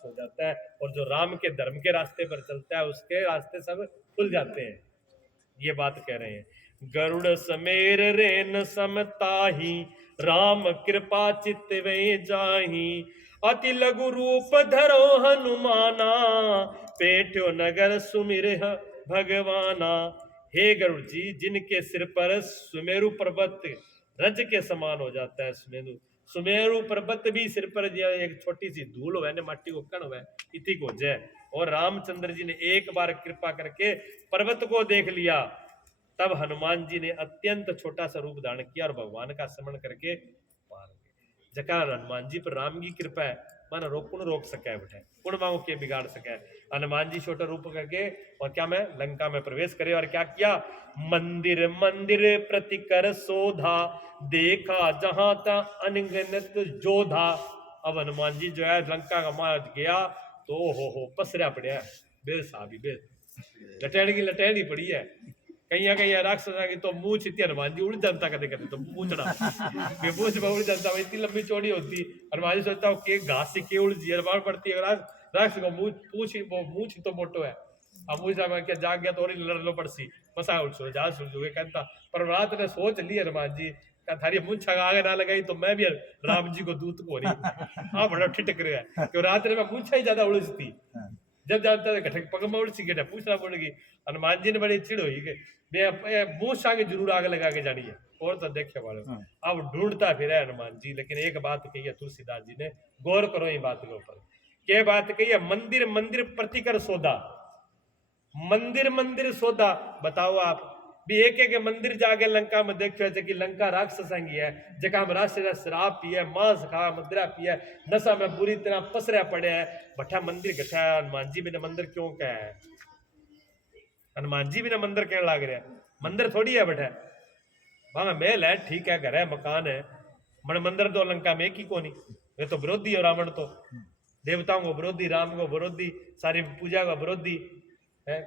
नाश हो जाता है, और जो राम के धर्म के रास्ते पर चलता है उसके रास्ते सब खुल जाते हैं। ये बात कह रहे हैं। गरुड़ समेर रेन समताही, राम कृपा चित्त वे जाही। अति लघु रूप धरो हनुमाना, पेट्यो नगर सुमिर भगवाना। हे गरुड़ जी, जिनके सिर पर सुमेरु पर्वत रज के समान हो जाता है, सुमेरु पर्वत भी सिर पर एक छोटी सी धूल हो ने माटी को कण हुआ इति को जय। और रामचंद्र जी ने एक बार कृपा करके पर्वत को देख लिया, तब हनुमान जी ने अत्यंत छोटा सा रूप धारण किया और भगवान का स्मरण करके पार हो गए। जका हनुमान जी पर राम की कृपा है, मन रोक सके बैठे, कुण मांगो के बिगाड़ सके। हनुमान जी छोटा रूप करके और क्या मैं लंका में प्रवेश करे, और क्या किया, मंदिर मंदिर प्रतिकर शोधा, देखा जहां तक अनगिनत जोधा। अब हनुमान जी जो है लंका का मार गया तो हो पसरा पड़िया बेसाबी लटेड़ की लटेड़ी पड़ी है। कहीं राक्षस की तो मूछ इतनी हनुमान जी उड़ जाता, कदे कदे तो मूछना मूछ में उड़ जाता, इतनी लंबी चौड़ी होती। हनुमान जी सोचता के घास से के उड़ बाढ़ पड़ती है, राक्षस को मूछ तो मोटो है। अब मूछ क्या जाग गया तो और लड़ लो पड़सी मसा उड़ जा सुलझोगे कहता। पर रात ने सोच ली हनुमान जी का थारी मूछ आगे ना लगाई तो मैं भी राम जी को दूत को नहीं। हाँ बड़ा ठिटक रहा है क्यों रात में मूछा ही ज्यादा उड़ती, जब जाता है घटक पग में उड़ सी गया पूछना पड़ेगी। हनुमान जी ने बड़ी चिड़ हुई कि मूछ आगे जरूर आगे लगा के जानी है, और तो देखे वाले अब ढूंढता फिर है हनुमान जी। लेकिन एक बात कही है तुलसीदास जी ने, गौर करो ये बात के ऊपर, क्या बात कही है, मंदिर मंदिर प्रतिकर सौदा, मंदिर मंदिर सौदा। बताओ आप भी एक मंदिर जाके लंका में देखो कि लंका राक्षस है, जगह हम राष्ट्र शराब पिए, मांस खा, मदिरा पिए, नशा में बुरी तरह पसरा पड़े है, बठा मंदिर गठा। हनुमान जी बिना मंदिर क्यों कह है, हनुमान जी बिना मंदिर कहने लग रहा है, मंदिर थोड़ी है बैठा वहां महल है, ठीक है, घर है, मकान है, मन मंदिर तो लंका में एक ही को नहीं। वे तो विरोधी है, रावण तो देवताओं को विरोधी, राम को विरोधी, सारी पूजा का विरोधी है,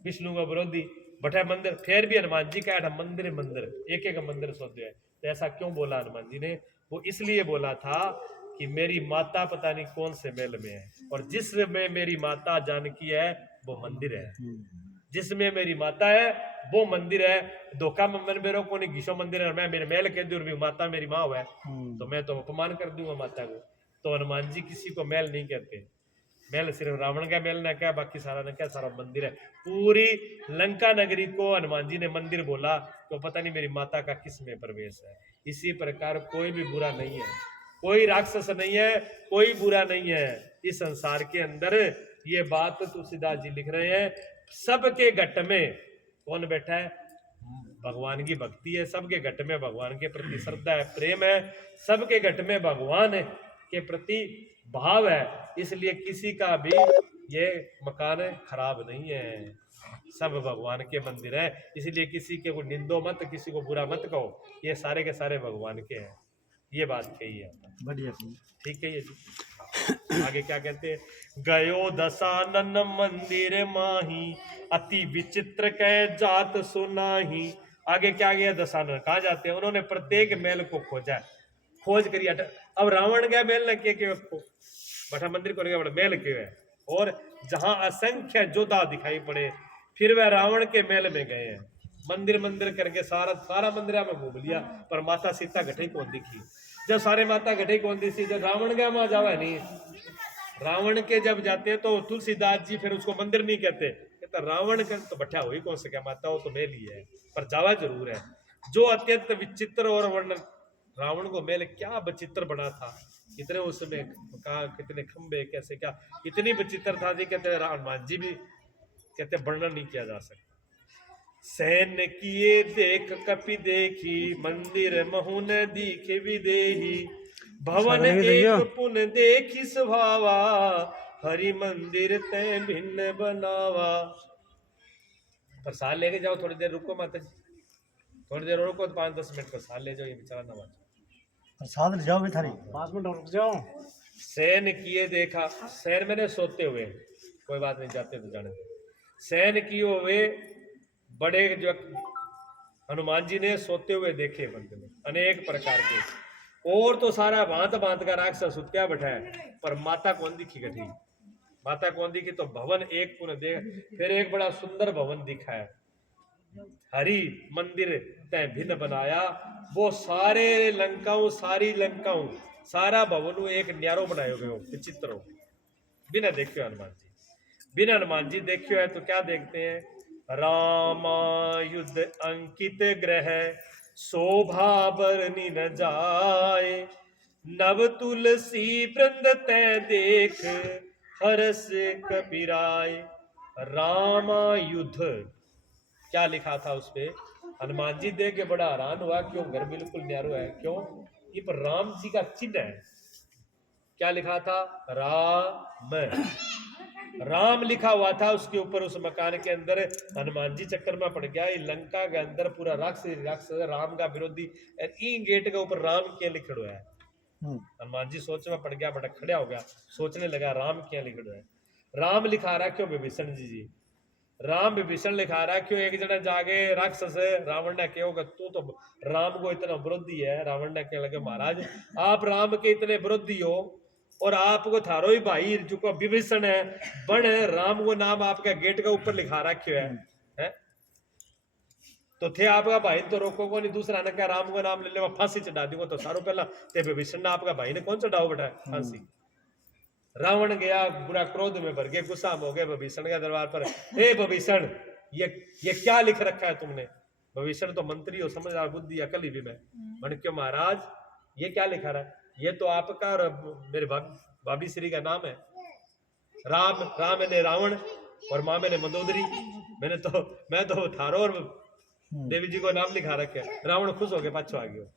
विष्णु का विरोधी, बठा मंदिर। फिर भी हनुमान जी का मंदिर मंदिर एक मंदिर सोते है। तो ऐसा क्यों बोला हनुमान जी ने, वो इसलिए बोला था कि मेरी माता पता नहीं कौन से महल में है, और जिसमें मेरी माता जानकी है वो मंदिर है, जिसमें मेरी माता है वो मंदिर है। धोखा में मन मेरे को नहीं घिसो मंदिर है, मैं मेरे महल कह दूं माता मेरी माँ है तो मैं तो अपमान कर दूंगा माता को। तो हनुमान जी किसी को महल नहीं कहते, महल सिर्फ रावण का महल ना क्या, बाकी सारा ना क्या, सारा मंदिर है। पूरी लंका नगरी को हनुमान जी ने मंदिर बोला तो पता नहीं मेरी माता का किस में प्रवेश है। इसी प्रकार कोई भी बुरा नहीं है, कोई राक्षस नहीं है, कोई बुरा नहीं है इस संसार के अंदर। ये बात तुलसीदास जी लिख रहे हैं। सबके घट में कौन बैठा है, भगवान की भक्ति है, सबके घट में भगवान के प्रति श्रद्धा है, प्रेम है, सबके घट में भगवान के प्रति भाव है। इसलिए किसी का भी ये मकान खराब नहीं है, सब भगवान के मंदिर है। इसलिए किसी के को निंदो मत, किसी को बुरा मत कहो, ये सारे के सारे भगवान के हैं। ये बात कही है, बढ़िया, ठीक है। ये आगे क्या कहते हैं, गयो दशानन मंदिर माही, अति विचित्र कह जात सुनाही। आगे क्या गया, दशानन कहाँ जाते हैं, उन्होंने प्रत्येक महल को खोजा, खोज करी। अब रावण गया महल न के बठा मंदिर को बड़ा महल के है, और जहां असंख्य जोधा दिखाई पड़े फिर वह रावण के महल में गए हैं। मंदिर मंदिर करके सारा मंदिर में घूम लिया, पर माता सीता घटे कौन दिखी। जब सारे माता घटे कौन दिखी, जब रावण गया वहां जावा नहीं, रावण के जब जाते तो तुलसीदास जी फिर उसको मंदिर नहीं कहते, कहता रावण के तो बैठा हुई कौन से क्या माता हो तो मेल ही है, पर जावा जरूर है। जो अत्यंत विचित्र और वर्णन, रावण को मेल क्या विचित्र बना था, इतने उसमें कहा कितने खंबे कैसे क्या, इतनी विचित्र था जी, कहते हनुमान जी भी कहते वर्णन नहीं किया जा सकता। सैन्य किए देख कपि देखी, मंदिर महुन दिखे विदेही, भवन एक पुन देखी स्वभावा, हरि मंदिर तय भिन्न बनावा। प्रसाद लेके जाओ, थोड़ी देर रुको माता जी, थोड़ी देर रुको, 5-10 मिनट प्रसाद ले जाओ, ये बेचारा ना प्रसाद ले जाओ भी थारी 5 मिनट रुक जाओ। सैन किए देखा, सैन मैंने सोते हुए, कोई बात नहीं, जाते तो जाने दो। सैन किए हुए बड़े जो हनुमान जी ने सोते हुए देखे मंदिर में अनेक प्रकार के, और तो सारा भांत भांत का राक्षस सुत्या बैठा है, पर माता कौन दिखी गठी। माता कौन दिखी तो भवन एक पूरा देख, फिर एक बड़ा सुंदर भवन दिखा है, हरि मंदिर तय भिन्न बनाया, वो सारे लंकाओं सारा भवन एक न्यारो बनायो गयो विचित्र बिना देखियो हनुमान जी। बिना हनुमान जी देखियो है तो क्या देखते हैं, रामायुध अंकित ग्रह शोभा बरनी न जाए, नव तुलसी वृंद तै देख हरस कपिराय। रामायुध क्या लिखा था उस पे, हनुमान जी देख के बड़ा हैरान हुआ, क्यों घर बिल्कुल न्यारो है, क्यों, ये पर राम जी का चिन्ह है। क्या लिखा था, राम लिखा हुआ था उसके ऊपर, उस मकान के अंदर। हनुमान जी चक्कर में पड़ गया, लंका के अंदर पूरा राक्षस राम का विरोधी, इन गेट के ऊपर राम क्या लिखड़ो है। हनुमान जी सोच में पड़ गया, बड़ा खड़ा हो गया, सोचने लगा राम क्या लिखड़ो है। राम लिखा रहा क्यों विभीषण जी, राम विभीषण लिखा रहा क्यों, एक जना जागे राक्षस रावण ने कहोगा तू तो राम को इतना विरोधी है। रावण ने कह लगे महाराज आप राम के इतने विरोधी हो, और आपको थारो ही भाई जो विभीषण है बन राम को नाम आपके गेट के ऊपर लिखा रखे है? तो थे आपका भाई तो रोको को नहीं, दूसरा ने कहा राम को नाम ले ले फांसी चढ़ा दूंगा, तो सारो पहला ते विभीषण ने आपका भाई ने कौन चढ़ाओ बेटा फांसी। रावण गया बुरा क्रोध में भर गए, गुस्सा हो गए विभीषण के दरबार पर, हे विभीषण ये क्या लिख रखा है तुमने। विभीषण तो मंत्री हो, समझदार, बुद्धि अकल ही भी मैं, मन क्यों महाराज ये क्या लिखा रहा है, ये तो आपका और मेरे भाभी श्री का नाम है। राम ने रावण और माँ मैंने मंदोदरी, मैं तो थारो और देवी जी को नाम लिखा रखे। रावण खुश हो गए, पाछो आ गयो।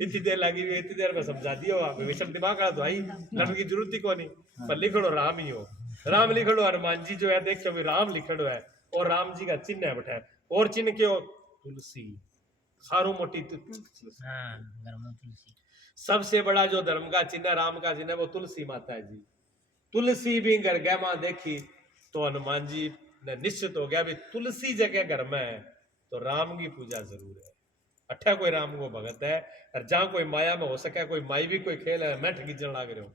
इतनी देर लगी हुई, इतनी देर में समझा दियो, विभीषण दिमाग का तो आई लड़ने की जरूरत ही कोनी, पर लिखड़ो राम ही हो, राम लिखड़ो। हनुमान जी जो है देखो भी राम लिखड़ो है, और राम जी का चिन्ह है बैठा है, और चिन्ह क्यों, तुलसी, सारू मोटी तुलसी। सबसे बड़ा जो धर्म का चिन्ह राम का चिन्ह है वो तुलसी माता है जी। तुलसी भी घर गया मां देखी तो हनुमान जी ने निश्चित हो गया भी तुलसी जगह घर में है तो राम की पूजा जरूर है। अठा कोई राम को भगत है, और जहां कोई माया में हो सके, कोई माई भी कोई खेल है, मैं ठगीजन लाग रहे हो।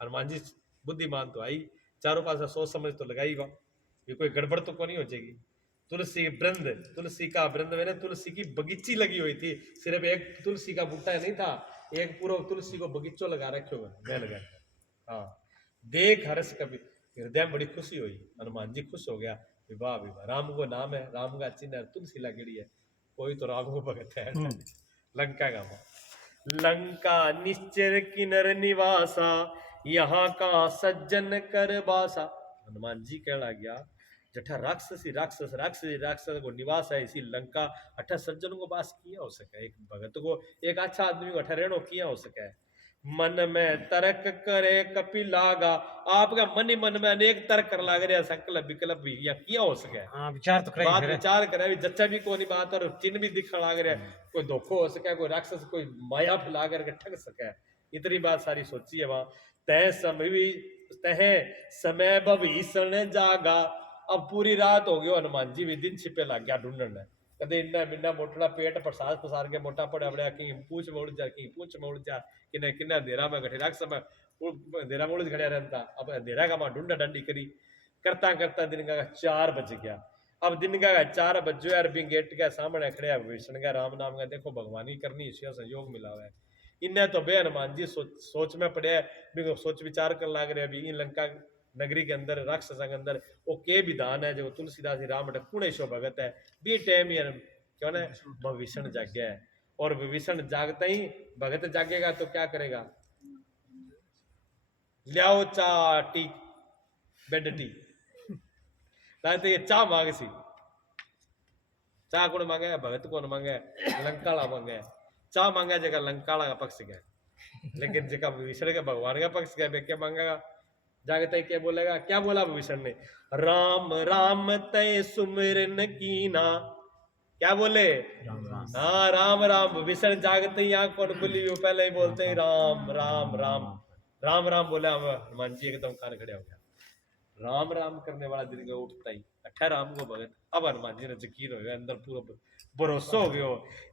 हनुमान जी बुद्धिमान तो आई, चारों पास सोच समझ तो लगाई वा, ये कोई गड़बड़ तो को नहीं हो जाएगी। तुलसी वृंद, तुलसी का वृंद मैंने तुलसी की बगीची लगी हुई थी, सिर्फ एक तुलसी का बूटा नहीं था, एक पूरा तुलसी को बगीचो लगा रखे होगा, मैं लगा। हाँ देख हर्ष कभी, हृदय में बड़ी खुशी हुई, हनुमान जी खुश हो गया, विवाह विवाह राम को नाम है, राम का चिन्ह है, तुलसी लगड़ी है, कोई तो राम को भगत है। लंका का मां, लंका निश्चर किनर निवासा, यहाँ का सज्जन कर बासा। हनुमान जी कहना गया जठा राक्षस को निवास है इसी लंका, अठा सज्जन को बास किया हो सके, एक भगत को, एक अच्छा आदमी को अठा रहनो किया हो सके। मन में तर्क करे कपि लागा, आपका मन ही मन में अनेक तर्क कर लाग रहा, संकल्प विकल्प भी या किया हो सके। विचार तो करे, बात विचार करे, जच्चा भी कोई बात, और चिन्ह भी दिखा लाग रहा, कोई धोखो हो सके, कोई राक्षस कोई माया फैला करके ठग सके, इतनी बात सारी सोची है वहां। तह समय भविष्य जागा, अब पूरी रात हो गई, हनुमान जी भी दिन छिपे लग गया ढूंढने, कदे इन्ना मिन्ना मोटना पेट प्रसाद पसार के मोटा पड़ा बड़ा, कहीं पूछ में उड़ जा, कहीं पूछ में उड़ जा, किन्ने अंधेरा में घटे राख समय अंधेरा में उड़ खड़ा रहता। अब अंधेरा का मां ढूंढा डंडी करी, करता करता दिन का 4 बज गया। अब दिन का 4 बज यार भी गेट के सामने खड़े विष्णु का राम नाम का, देखो भगवान की करनी इसी संयोग मिला हुआ है। इन्हें तो बे हनुमान जी सोच में पड़े, सोच विचार कर लाग रहे, अभी इन लंका नगरी के अंदर राक्षस के अंदर वो के विधान है जो तुलसीदास राम कुणे शो भगत है बी टाइम ही क्यों ना विभीषण जाग गया है, और विभीषण जागता ही भगत जागेगा तो क्या करेगा, लियाओ चा टी बेड टी, तो ये चा मांगे सी, चा कौन मांगे, भगत कौन मांगे, लंकाला मांगे, चा मांगा जगह लंकाला का पक्ष गया, लेकिन जगह विभीषण के भगवान का पक्ष गया, क्या मांगेगा, जागते क्या बोलेगा, क्या बोला विभीषण ने, राम राम तय सुमिरन कीना, क्या बोले, हाँ राम राम। विभीषण जागते ही आंख कौन खुली, वो पहले ही बोलते ही राम राम राम राम राम बोले, हनुमान जी एकदम कान खड़े हो गया। राम राम करने वाला दिन का उठता ही अठा राम को भगत, अब हनुमान जी ने यकीन हो गया, अंदर पूरा भरोसा हो गया,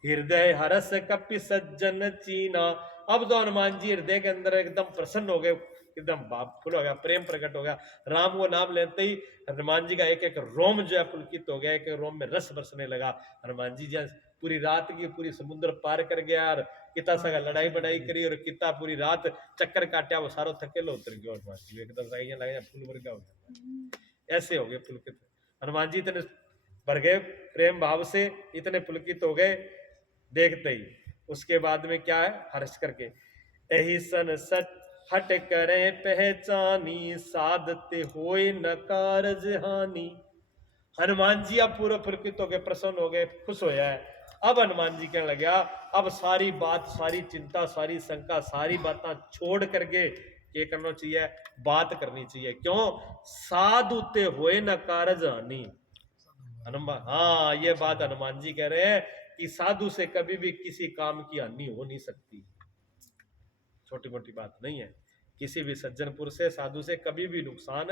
हृदय हरस कपि सज्जन चीना, अब तो हनुमान जी हृदय के अंदर एकदम प्रसन्न हो गए, एकदम भाव फुल हो गया, प्रेम प्रकट हो गया। राम को नाम लेते ही हनुमान जी का एक एक रोम जो है पुलकित हो गया, एक एक रोम में रस बरसने लगा। हनुमान जी जैसे पूरी रात की पूरी समुद्र पार कर गया और किता सगा लड़ाई बड़ाई करी और किता पूरी रात चक्कर काटा, वो सारो थकेलो उतर गया हनुमान जी एकदम राइया लगा फूल वर्गा हो गया। ऐसे हो गए पुलकित हनुमान जी, इतने भर गए प्रेम भाव से, इतने पुलकित हो गए देखते ही। उसके बाद में क्या है, हर्ष करके यही सन सट हट करे पहचानी, साधते होए न कारज हानि। हनुमान जी अब पूरा पुलकित हो गए, प्रसन्न हो गए, खुश हो जाए। अब हनुमान जी कहने लगा अब सारी बात, सारी चिंता, सारी शंका, सारी बातें छोड़ करके ये करना चाहिए, बात करनी चाहिए। क्यों? साधुते होए न कारज हानि। हनुमान, हाँ ये बात हनुमान जी कह रहे हैं कि साधु से कभी भी किसी काम की हानि हो नहीं सकती। छोटी मोटी बात नहीं है, किसी भी सज्जन पुरुष से, साधु से कभी भी नुकसान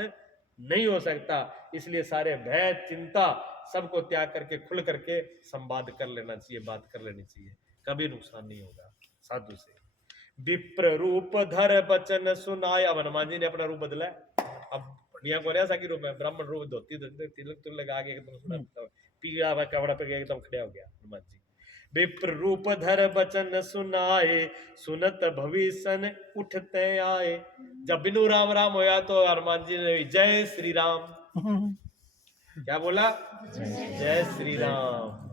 नहीं हो सकता। इसलिए सारे भय चिंता सबको त्याग करके खुल करके संवाद कर लेना चाहिए, बात कर लेनी चाहिए, कभी नुकसान नहीं होगा साधु से। विप्र रूप धर बचन सुनाय। अब हनुमान जी ने अपना रूप बदला, अब बढ़िया को सा की रूप है, ब्राह्मण रूप, धोती तिलक तुलक लगा के एकदम सुना पीला हुआ कपड़ा पे एकदम खड़े हो गया हनुमान जी। विप्र रूप धर बचन सुनाए, सुनत भविष्य उठते आए। जब बिनु राम राम होया तो हनुमान जी ने जय श्री राम क्या बोला, जय श्री राम।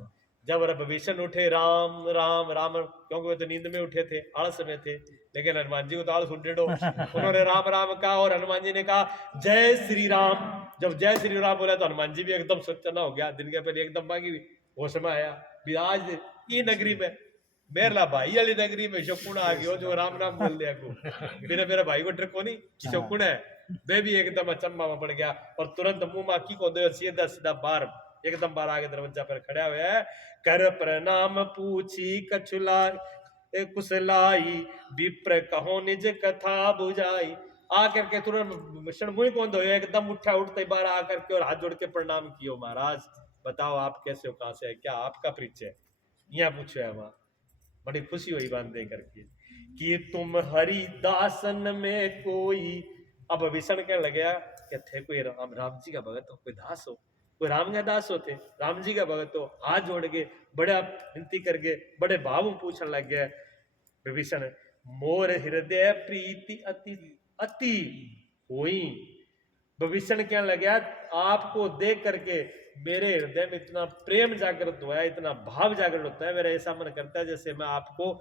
जब विभीषण उठे राम राम राम, क्योंकि वो तो नींद में उठे थे, आलस में थे, लेकिन हनुमान जी को तो आलस उठेडो, उन्होंने राम राम कहा और हनुमान जी ने कहा जय श्री राम। जब जय श्री राम बोला तो हनुमान जी भी एकदम सचना हो गया, दिन के पहले एकदम बाकी होश में आया भी आज ये नगरी में मेरा भाई वाली नगरी में शकुन आ गयो जो राम राम बोल दिया को, मेरा भाई को ट्रिक को नहीं शकुन है, वे भी एकदम अचंबा में पड़ गया और तुरंत मुंह में की को दो सीधा सीधा बाहर एकदम बाहर आगे दरवाजा पर खड़ा हुआ है। कर प्रणाम पूछी कछुला कुशलाई, विप्र कहो निज कथा बुझाई। आकर के तुरंत मुंह कौन दो एकदम उठा, उठते बाहर आकर के और हाथ जोड़ के प्रणाम कियो, महाराज बताओ आप कैसे हो, कहां से है, क्या आपका परिचय, यहाँ पूछो है वहां। बड़ी खुशी हुई बात दे करके कि तुम हरि दासन में कोई। अब विभीषण कहने लगे कि थे कोई राम जी का भगत हो, कोई दास हो, कोई राम का दास होते, राम जी का भगत हो, हाथ जोड़ के बड़ा विनती करके बड़े भाव पूछने लग गया विभीषण। मोर हृदय प्रीति अति अति हुई। विभीषण कहने लगा आपको देख करके मेरे हृदय में इतना प्रेम जागृत हुआ है, इतना भाव जागृत होता है, मेरा ऐसा मन करता है जैसे मैं आपको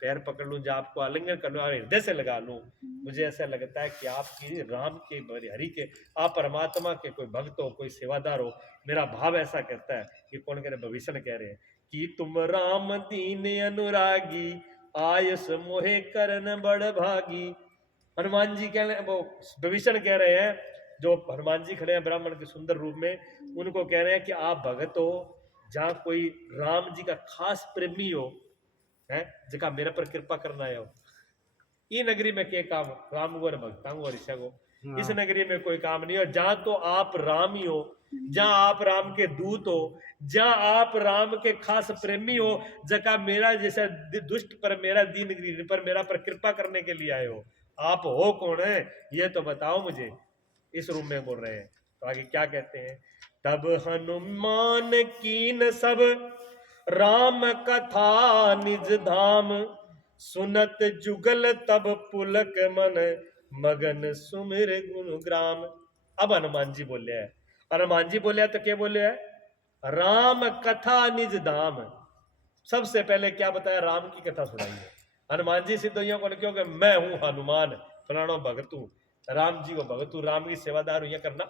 पैर पकड़ लूं, जो आपको आलिंगन कर लूं, हृदय से लगा लूं। मुझे ऐसा लगता है कि आपकी राम के हरि के, आप परमात्मा के कोई भक्त हो, कोई सेवादार हो। मेरा भाव ऐसा कहता है कि कौन कह रहे, विभीषण कह रहे हैं कि तुम राम दीन अनुरागी, आयस मोहे करन बड़ भागी। हनुमान जी कह रहे, वो विभीषण कह रहे हैं, जो हनुमान जी खड़े हैं ब्राह्मण के सुंदर रूप में, उनको कह रहे हैं कि आप भगत हो, जहां कोई राम जी का खास प्रेमी हो, है जगह मेरे पर कृपा करना है। ये नगरी में क्या काम, राम को और भक्ता को और ईशा को, इस नगरी में कोई काम नहीं हो। जहां तो आप राम ही हो, जहां आप राम के दूत हो, जहां आप राम के खास प्रेमी हो, जगह मेरा जैसा दुष्ट पर, मेरा दीन पर, मेरा पर कृपा करने के लिए आए हो। आप हो कौन है ये तो बताओ मुझे। इस रूम में बोल रहे हैं। तो आगे क्या कहते हैं, तब हनुमान कीन सब राम कथा निज धाम, सुनत जुगल तब पुलक मन, मगन सुमिर गुणग्राम। अब हनुमान जी बोले हैं, हनुमान जी बोले तो क्या बोले है, राम कथा निज धाम। सबसे पहले क्या बताया, राम की कथा सुनाई है। हनुमान जी सिद्धों को, क्योंकि मैं हूं हनुमान, फलाना भगत हूं, राम जी को भगत हूं, राम की सेवादार हूं, करना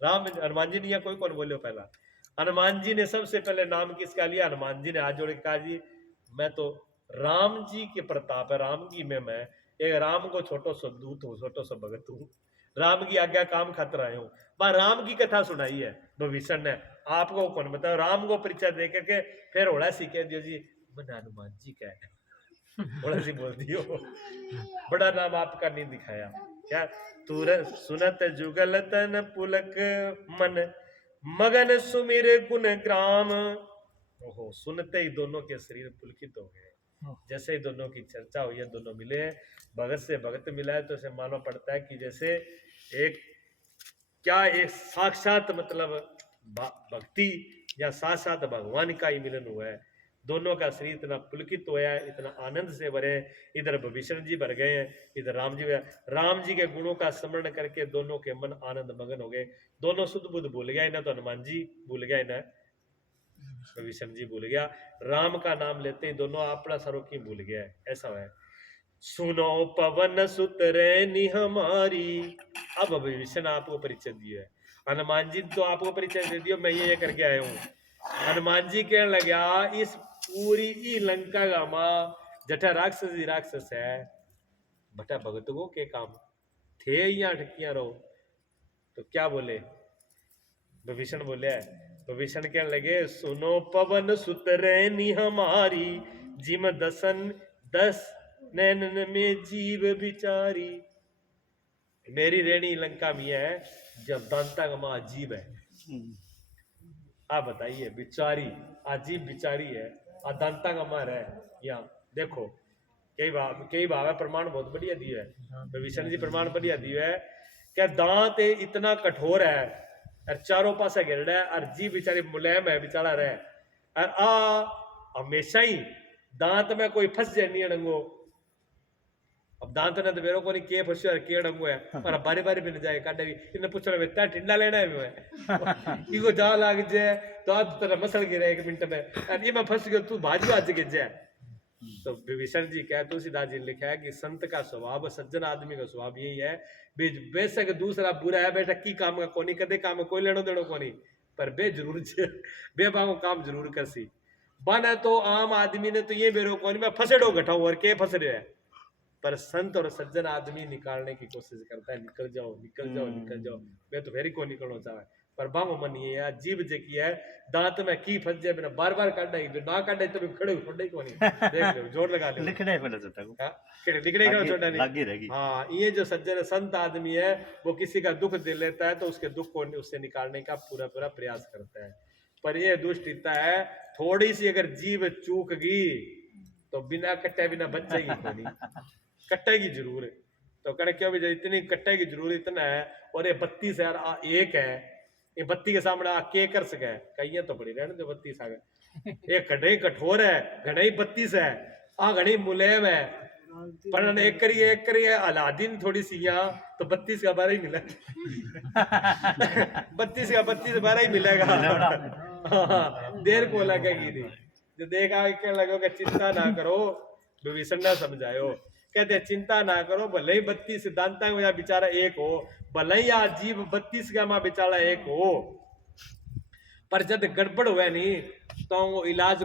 राम। हनुमान जी ने यह कोई कौन बोले पहला, हनुमान जी ने सबसे पहले नाम किसका लिया, हनुमान जी ने हाथ जोड़ के कहा जी मैं तो राम जी के प्रताप है, राम की मैं एक राम को छोटो सो दूत हूँ, छोटो सो भगत हूँ, राम की आज्ञा काम खातर आए हूँ। वहां राम की कथा सुनाई है विभीषण ने। आपको कौन बताओ, राम को परिचय दे करके फिर होड़ा सी कह दियो जी मैंने हनुमान जी का है, होड़ा सी बोल दियो, बड़ा नाम आपका नहीं दिखाया क्या। तुरंत सुनत जुगल तन पुलक मन, मगन सुमिर गुण ग्राम। ओहो, सुनते ही दोनों के शरीर पुलकित हो गए। जैसे ही दोनों की चर्चा हुई है, दोनों मिले हैं, भगत से भगत मिला है, तो इसे मानना पड़ता है कि जैसे एक क्या एक साक्षात मतलब भक्ति या साक्षात भगवान का ही मिलन हुआ है। दोनों का शरीर इतना पुलकित हुआ है, इतना आनंद से भरे हैं। इधर विभीषण जी भर गए हैं, इधर राम जी, राम जी के गुणों का स्मरण करके दोनों के मन आनंद मगन हो गए। दोनों शुद्ध बुद्ध भूल गया, इन्हें तो हनुमान जी भूल गया, इन्हें विभीषण जी भूल गया। राम का नाम लेते ही दोनों अपना सरोकी भूल गया, ऐसा है। सुनो पवन सुत रैनी हमारी। अब विभीषण आपको परिचय दिया है, हनुमान जी तो आपको परिचय दे दिया, मैं ये करके आया हूँ। हनुमान जी कहने लगा इस पूरी ई लंका का माँ जटा राक्षस ही राक्षस है, बटा भगत को के काम थे या अटकिया रहो। तो क्या बोले विभीषण, बोले विभीषण कहने लगे सुनो पवन सुत रैनी हमारी, जिम दसन दस नैनन में जीव बिचारी। मेरी रेणी लंका में है, जब दांता का माँ अजीब है। आप बताइए, बिचारी अजीब बिचारी है, दांता का मार है। यहाँ देखो कई भाव है, प्रमाण बहुत बढ़िया दिया है विभीषण जी, प्रमाण बढ़िया दिया है। क्या दांत इतना कठोर है और चारों पासे घेर है, और जी बिचारी मुलायम है, बेचारा रहे। और हमेशा ही दांत में कोई फंस जाए नहीं अड़ंगो। अब दांत ने तो मेरे को नहीं के फंसो के अड़ंगो है, पर बारी बारी मिल जाए काटे भी इन्हें पूछना बेटा टिंडा लेना है मैं इको जा लाग जाए तो आज तेरा मसल गिरा 1 मिनट में, और ये मैं फंस गया, तू भाजू आज गिर जाए। तो विभीषण जी कह तुलसीदास जी ने लिखा है कि संत का स्वभाव, सज्जन आदमी का स्वभाव यही है, बेशक दूसरा बुरा है बेटा की काम का कोनी कदे काम में कोई लेनो देनो कोनी, पर बे जरूर बेबागो काम जरूर करसी। बन है तो आम आदमी ने तो ये बेरो कोनी मैं फंसेड़ो घटाऊ और के फंस रहे है, पर संत और सज्जन आदमी निकालने की कोशिश करता है, निकल जाओ निकल जाओ निकल जाओ, वे तो फेरी को निकलना चाहे। पर बांगो मन ये है जीव जेकी है दांत में की फंस जाए बिना बार बार काटा ही, जो ना काटे तो खड़े छोड़े को नहीं। देख लो जोर लगा लो, लिखने पहले तो तक हां लिखने का छोड़ा नहीं लगी रहेगी। हाँ, ये जो सज्जन संत आदमी है वो किसी का दुख दे लेता है तो उसके दुख को उससे निकालने का पूरा पूरा प्रयास करता है। पर ये दुष्टता है, थोड़ी सी अगर जीव चूक गई तो बिना कट्टे बिना बचेगी कोनी, कट्टेगी जरूर। तो कड़े क्यों भी इतनी कट्टेगी जरूर इतना है। और ये 32 यार एक है, ये 32 के सामने आ के कर सके कहीं तो बड़ी रहने जो 32 आ गए। एक घड़े कठोर है, घड़े 32 है, आ घड़ी मुलायम है, पर एक करिए अलादीन थोड़ी सी यहाँ तो 32 का 12 ही मिला 32 का 32 12 ही मिलेगा। देर को लगेगी नहीं, जो देखा क्या लगेगा चिंता ना करो, विभीषण ने समझायो, कहते चिंता ना करो, भले ही 32 दांता या बेचारा एक हो, भले ही आज जीव 32 का माँ बेचारा एक हो, पर जब गड़बड़ हुआ नहीं तो वो इलाज